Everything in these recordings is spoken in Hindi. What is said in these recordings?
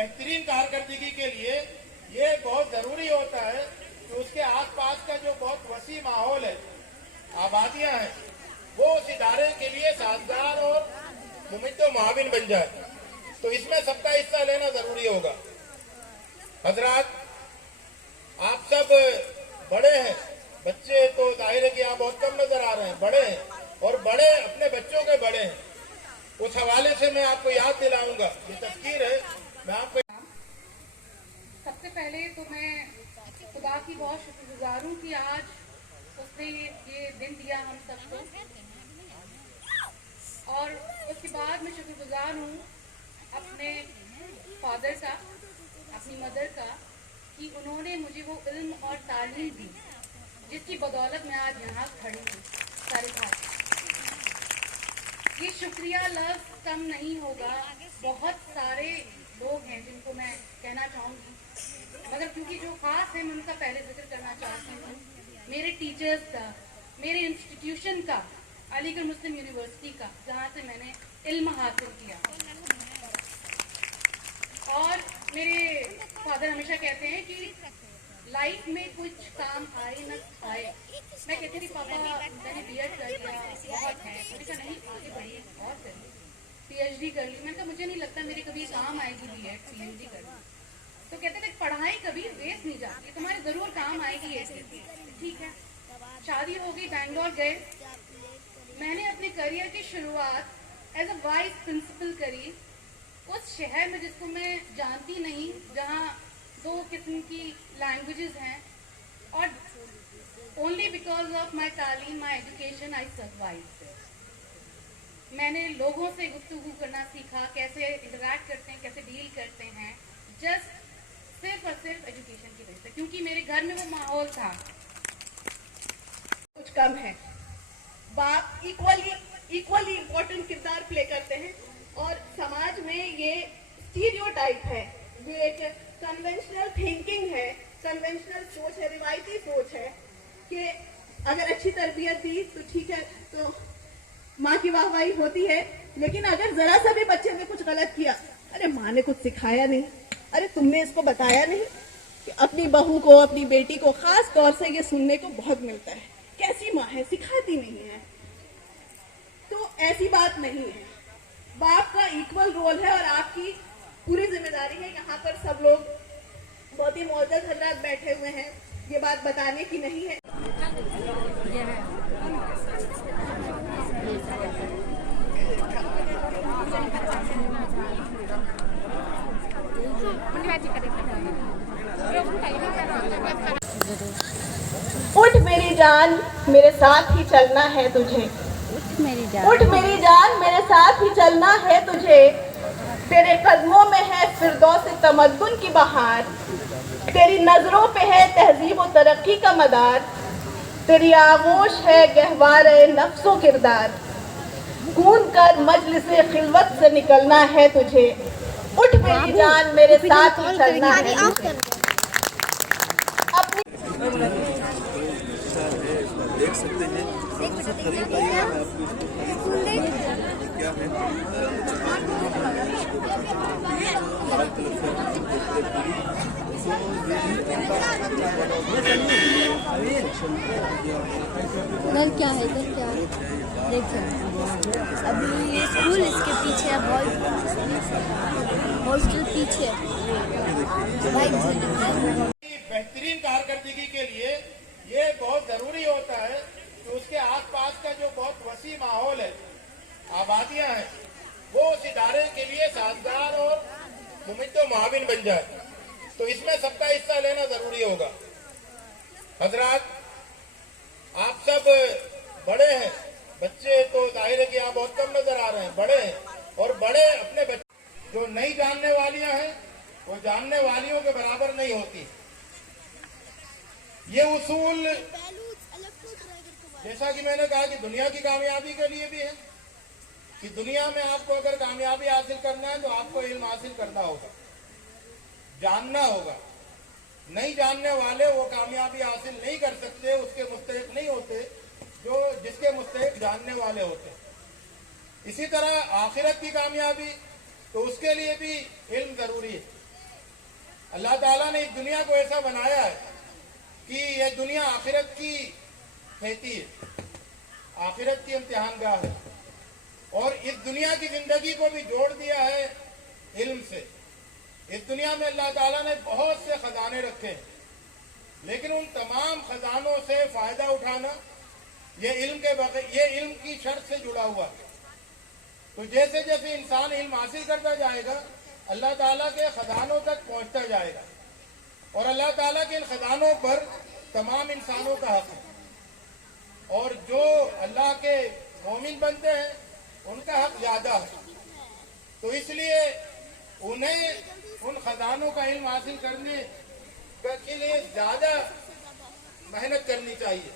बेहतरीन कारकर्दगी के लिए ये बहुत जरूरी होता है कि उसके आसपास का जो बहुत वसी माहौल है, आबादियां हैं, वो उस इदारे के लिए साजगार और मुमिद्दो मुआविन बन जाए। तो इसमें सबका हिस्सा लेना जरूरी होगा। हजरात, आप सब बड़े हैं, बच्चे तो जाहिर है कि आप बहुत कम नजर आ रहे हैं, बड़े हैं और बड़े अपने बच्चों के बड़े हैं। उस हवाले से मैं आपको याद दिलाऊंगा, ये तज़कीर है, मैं आपको। सबसे पहले तो मैं खुदा की बहुत शुक्रगुजार हूँ कि आज उसने ये दिन दिया हम सबको, और उसके बाद मैं शुक्रगुजार हूँ अपने फादर का, अपनी मदर का, कि उन्होंने मुझे वो इल्म और तालीम दी जिसकी बदौलत मैं आज यहाँ खड़ी हूँ सारे साथ। ये शुक्रिया लफ्ज़ कम नहीं होगा। बहुत सारे लोग हैं जिनको मैं कहना चाहूँगी, मगर क्योंकि जो खास है मैं उनका पहले जिक्र करना चाहती हूँ। मेरे टीचर्स का, मेरे इंस्टीट्यूशन का, अलीगढ़ मुस्लिम यूनिवर्सिटी का, जहाँ से मैंने इल्म हासिल किया। और मेरे फादर हमेशा कहते हैं कि लाइफ में कुछ काम आए न आए। मैं कहती थी पापा मैंने बीएड कर लिया, बहुत है, मैंने कहा नहीं आगे बढ़िए और करिए, पीएचडी कर ली। मैंने कहा मुझे नहीं लगता मेरे कभी काम आएगी बीएड पीएचडी कर ली। तो कहते थे पढ़ाई कभी वेस्ट नहीं जाती, तुम्हारे जरूर काम आएगी ऐसे। ठीक है, शादी हो गई, बैंगलोर गए। मैंने अपने करियर की शुरुआत एज अ वाइस प्रिंसिपल करी उस शहर में जिसको मैं जानती नहीं, जहाँ 2 किस्म की लैंग्वेजेस हैं, और ओनली बिकॉज ऑफ माई तालीम, माई एजुकेशन, आई सर्वाइव। मैंने लोगों से गुफ्तगू करना सीखा, कैसे इंटरैक्ट करते हैं, कैसे डील करते हैं, जस्ट सिर्फ और सिर्फ एजुकेशन की वजह से, क्योंकि मेरे घर में वो माहौल था। कुछ कम है, बाप इक्वली इम्पोर्टेंट किरदार प्ले करते हैं, और समाज में ये स्टीरियोटाइप है, ये एक कन्वेंशनल थिंकिंग है, कन्वेंशनल सोच है, रिवायती सोच है कि अगर अच्छी तरबियत दी तो ठीक है, तो माँ की वाहवाही होती है, लेकिन अगर जरा सा भी बच्चे ने कुछ गलत किया, अरे माँ ने कुछ सिखाया नहीं, अरे तुमने इसको बताया नहीं। कि अपनी बहू को, अपनी बेटी को खास तौर से ये सुनने को बहुत मिलता है, कैसी माँ है, सिखाती नहीं है। तो ऐसी बात नहीं है, बाप का इक्वल रोल है और आपकी पूरी जिम्मेदारी है। यहाँ पर सब लोग बहुत ही मोअज़्ज़ज़ हज़रात बैठे हुए हैं, ये बात बताने की नहीं है। उठ मेरी जान मेरे साथ ही चलना है तुझे, उठ मेरी जान मेरे साथ ही चलना है तुझे। तेरे कदमों में है फिरदौस तमद्दुन की बहार, तेरी नजरों पे है तहजीब व तरक्की का मदार, तेरी आगोश है गहवारे नफ्सो किरदार, कूद कर मजलिसे खिलवत से निकलना है तुझे। उठ मेरी जान मेरे साथ ही चलना है तुझे। देख सकते हैं क्या है इधर क्या है, इधर क्या है, देखिए अभी ये स्कूल, इसके पीछे हॉस्टल पीछे। बेहतरीन कारकर्दगी के लिए ये बहुत जरूरी होता है कि उसके आसपास का जो बहुत वसी माहौल है, आबादियां हैं, वो उस इदारे के लिए साजगार और मुमिद्दो मुआविन बन जाए। तो इसमें सबका हिस्सा लेना जरूरी होगा। हजरात, आप सब बड़े हैं, बच्चे तो जाहिर है कि आप बहुत कम नजर आ रहे हैं, बड़े हैं और बड़े अपने बच्चे। जो नहीं जानने वालियां हैं वो जानने वालियों के बराबर नहीं होती। ये उसूल जैसा कि मैंने कहा कि दुनिया की कामयाबी के लिए भी है, कि दुनिया में आपको अगर कामयाबी हासिल करना है तो आपको इल्म हासिल करना होगा, जानना होगा। नहीं जानने वाले वो कामयाबी हासिल नहीं कर सकते, उसके मुस्तहिक नहीं होते जो जिसके मुस्तहिक जानने वाले होते। इसी तरह आखिरत की कामयाबी, तो उसके लिए भी इल्म जरूरी है। अल्लाह ताला ने इस दुनिया को ऐसा बनाया है कि यह दुनिया आखिरत की खेती है, आखिरत की इम्तिहानगाह है। और इस दुनिया की जिंदगी को भी जोड़ दिया है इल्म से। इस दुनिया में अल्लाह ताला ने बहुत से खजाने रखे हैं, लेकिन उन तमाम खजानों से फायदा उठाना ये इल्म की शर्त से जुड़ा हुआ है। तो जैसे जैसे इंसान इल्म हासिल करता जाएगा, अल्लाह ताला के खजानों तक पहुंचता जाएगा। और अल्लाह ताला के इन खजानों पर तमाम इंसानों का हक है। और जो अल्लाह के मोमिन बनते हैं उनका हक ज्यादा है। तो इसलिए उन्हें उन खजानों का इल्म हासिल करने के लिए ज्यादा मेहनत करनी चाहिए,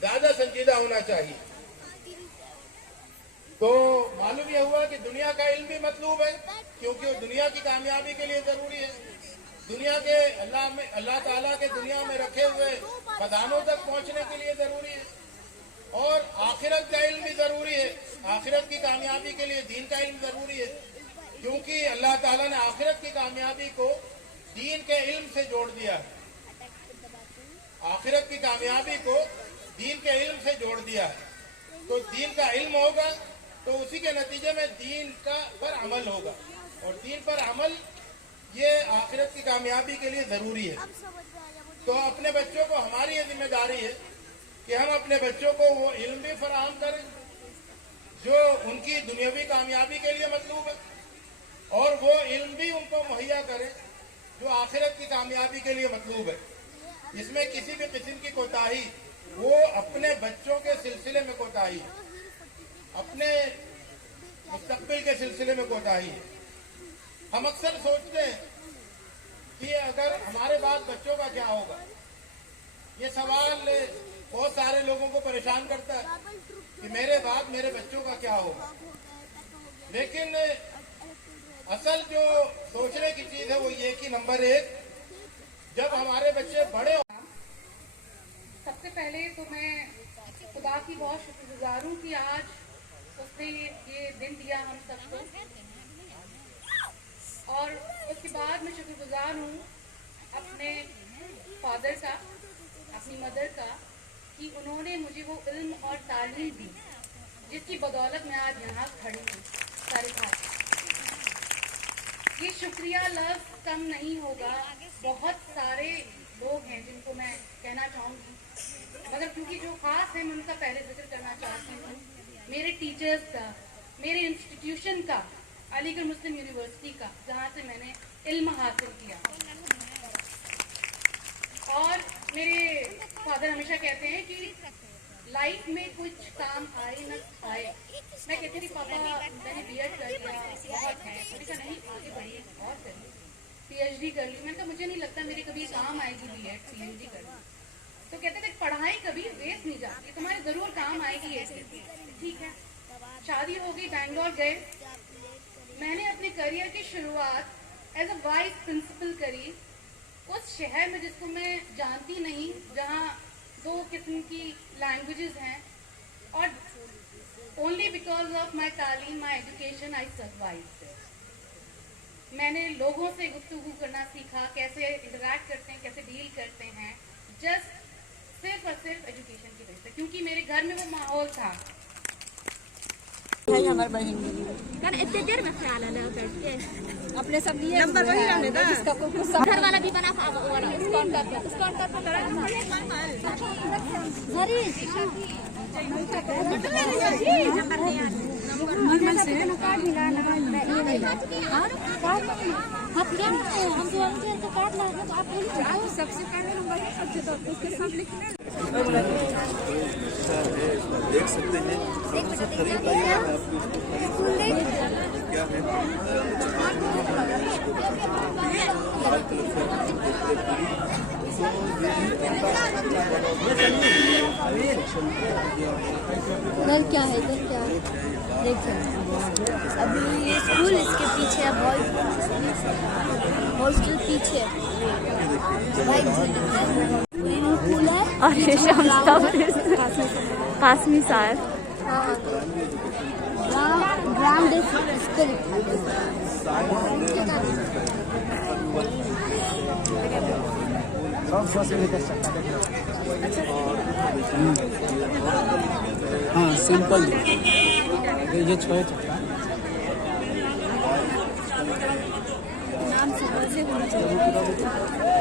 ज्यादा संजीदा होना चाहिए। तो मालूम यह हुआ कि दुनिया का इल्म भी मतलूब है, क्योंकि वो दुनिया की कामयाबी के लिए जरूरी है। दुनिया के अल्लाह ताला के दुनिया में रखे हुए खजानों तक पहुंचने के लिए जरूरी है। और आखिरत का इल्म भी जरूरी है। आखिरत की कामयाबी के लिए दीन का इल्म जरूरी है, क्योंकि अल्लाह ताला ने आखिरत की कामयाबी को दीन के इल्म से जोड़ दिया है। आखिरत की कामयाबी को दीन के इल्म से जोड़ दिया है। तो दीन का इल्म होगा तो उसी के नतीजे में दीन का पर अमल होगा, और दीन पर अमल ये आखिरत की कामयाबी के लिए जरूरी है। तो अपने बच्चों को, हमारी ये जिम्मेदारी है कि हम अपने बच्चों को वो इल्म भी फराहम करें जो उनकी दुनियावी कामयाबी के लिए मतलूब है, और वो इल्म भी उनको मुहैया करें जो आखिरत की कामयाबी के लिए मतलूब है। इसमें किसी भी किस्म की कोताही वो अपने बच्चों के सिलसिले में कोताही है, अपने मुस्तकबिल के सिलसिले में कोताही है। हम अक्सर सोचते हैं कि अगर हमारे बाद बच्चों का क्या होगा। ये सवाल बहुत सारे लोगों को परेशान करता है कि मेरे बाद मेरे बच्चों का क्या होगा। लेकिन असल जो सोचने की चीज है वो ये कि नंबर 1, जब हमारे बच्चे बड़े हो। सबसे पहले तो मैं खुदा की बहुत शुक्रगुजार हूँ कि आज उसने ये दिन दिया हम सबको, और उसके बाद मैं शुक्रगुजार हूँ अपने फादर का, अपनी मदर का, कि उन्होंने मुझे वो इल्म और तालीम दी जिसकी बदौलत मैं आज यहाँ खड़ी हूँ सारे खास। ये शुक्रिया लफ्ज़ कम नहीं होगा। बहुत सारे लोग हैं जिनको मैं कहना चाहूँगी, मगर क्योंकि जो खास है मैं उनका पहले जिक्र करना चाहती हूँ। मेरे टीचर्स का, मेरे इंस्टीट्यूशन का, अलीगढ़ मुस्लिम यूनिवर्सिटी का, जहाँ से मैंने इल्म हासिल किया। और मेरे फादर हमेशा कहते हैं कि लाइफ में कुछ काम आए न आए। मैं कहती थी पापा मैंने बीएड कर लिया, बहुत है। मैंने कहा नहीं, आगे बढ़िए और करिए, पीएचडी कर ली। मैंने कहा मुझे नहीं लगता मेरे कभी काम आएगी बीएड पीएचडी करना। तो कहते थे पढ़ाई कभी वेस्ट नहीं जाती, तुम्हारे जरूर काम आएगी ऐसे। ठीक है, शादी हो गई, बैंगलोर गए। मैंने अपने करियर की शुरुआत एज अ वाइस प्रिंसिपल करी उस शहर में जिसको मैं जानती नहीं, जहाँ 2 किस्म की लैंग्वेजेस हैं, और ओनली बिकॉज ऑफ माई तालीम, माई एजुकेशन, आई सर्वाइव्ड। मैंने लोगों से गुफ्तगू करना सीखा, कैसे इंटरैक्ट करते हैं, कैसे डील करते हैं, जस्ट सिर्फ और सिर्फ एजुकेशन की वजह से, क्योंकि मेरे घर में वो माहौल था। हमारे बहन इतने देर में ख्याल आया बैठ के अपने सब लिए नंबर वही हमने था, इसका कुछ घर वाला भी बना था, वो वाला स्कॉन कर नॉर्मल से काट मिलाना हम तो काट ला। तो आप सबसे पहले नंबर है, सबसे तो उसके सब लिखना देख सकते हैं। क्या इधर क्या है, इधर क्या है देखिए। अभी ये स्कूल, इसके पीछे है हॉस्टल, पीछे स्कूल है और कासमी साहब ग्राम हाँ सिंपल ये छोए चक्का नाम से होना चाहिए।